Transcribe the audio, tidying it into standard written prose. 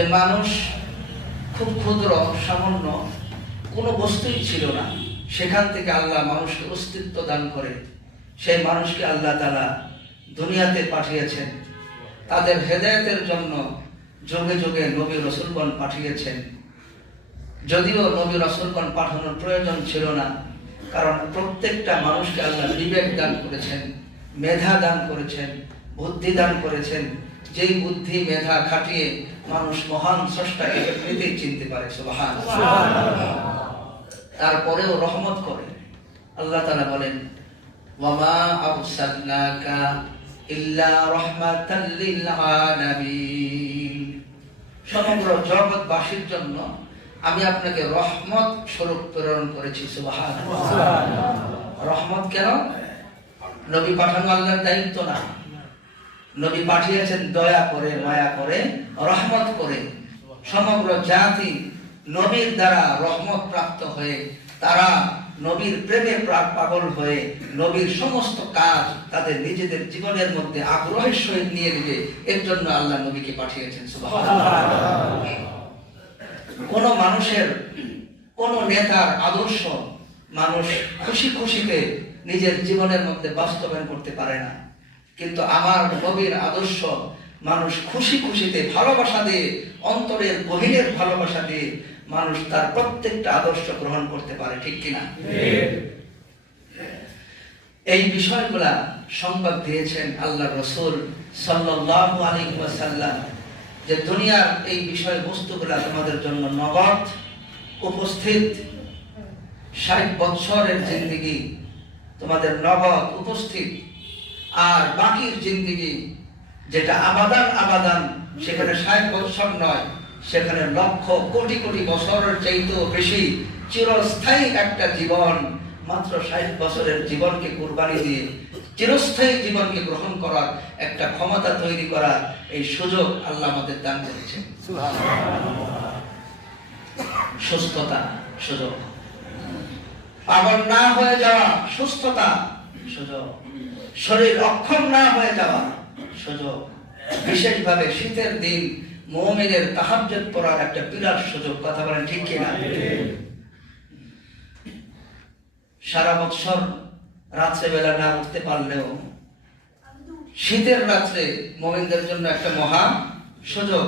যে মানুষ খুব ক্ষুদ্র সামান্য কোনো বস্তুই ছিল না, সেখান থেকে আল্লাহ মানুষকে অস্তিত্ব দান করে সেই মানুষকে আল্লাহ তাআলা দুনিয়াতে পাঠিয়েছেন। তাদের হেদায়েতের জন্য যুগে যুগে নবী রাসূলগণ পাঠিয়েছেন। যদিও নবী রাসূলগণ পাঠানোর প্রয়োজন ছিল না, কারণ প্রত্যেকটা মানুষকে আল্লাহ বিবেক দান করেছেন, মেধা দান করেছেন, বুদ্ধি দান করেছেন। যেই বুদ্ধি মেধা খাটিয়ে মানুষ মহান স্রষ্টাকে এমনিতেই চিনতে পারে। সুবহানাল্লাহ। তারপরেও রহমত করে। আল্লাহ তাআলা বলেন, ওয়ামা আরসালনাকা ইল্লা রাহমাতাল লিল আলামিন। সমগ্র জগৎবাসীর জন্য আমি আপনাকে রহমত স্বরূপ প্রেরণ করেছি। সুবহানাল্লাহ। রহমত কেন? নবী পাঠানো আল্লাহর দায়িত্ব না, নবী পাঠিয়েছেন দয়া করে, মায়া করে, রহমত করে। সমগ্র জাতি নবীর দ্বারা রহমত প্রাপ্ত হয়ে তারা নবীর প্রেমে পাগল হয়ে নবীর সমস্ত কাজ তাদের নিজেদের জীবনের মধ্যে আগ্রহের সহিত নিয়ে নেবে, এর জন্য আল্লাহ নবীকে পাঠিয়েছেন। সুবহানাল্লাহ। কোন মানুষের, কোন নেতার আদর্শ মানুষ খুশি খুশিতে নিজের জীবনের মধ্যে বাস্তবায়ন করতে পারে না, কিন্তু আমার নবীর আদর্শ মানুষ খুশি খুশিতে ভালোবাসা দিয়ে, অন্তরের গভীরের ভালোবাসা দিয়ে মানুষ তার প্রত্যেকটা আদর্শ গ্রহণ করতে পারে। ঠিক কিনা? এই বিষয়গুলা সংবাদ দিয়েছেন আল্লাহ রাসূল সাল্লাল্লাহু আলাইহি ওয়াসাল্লাম, যে দুনিয়ার এই বিষয় বস্তুগুলা তোমাদের জন্য নগদ উপস্থিত। 60 বছরের জিন্দেগি তোমাদের নগদ উপস্থিত, আর বাকির জিন্দেগি যেটা আবাদান আবাদান, সেখানে 60 বছর নয়, সেখানে লক্ষ কোটি কোটি বছরের চাইতেও বেশি চিরস্থায়ী একটা জীবন। মাত্র 60 বছরের জীবনকে কুরবানি দিয়ে চিরস্থায়ী জীবনকে গ্রহণ করার একটা ক্ষমতা তৈরি করা, এই সুযোগ আল্লাহ আমাদের দান করেছেন। সুস্থতা সুযোগ, পাগল না হয়ে যাওয়া সুস্থতা সুযোগ, শরীর অক্ষম না হয়ে যাওয়া সুযোগ, বিশেষভাবে শীতের দিন মুমিনের তাহাজ্জুদ পড়ার একটা বিরাট সুযোগ। কথা বলেন ঠিক কিনা? সারা বছর রাত্রে বেলা না উঠতে পারলেও শীতের রাত্রে মুমিনদের জন্য একটা মহা সুযোগ।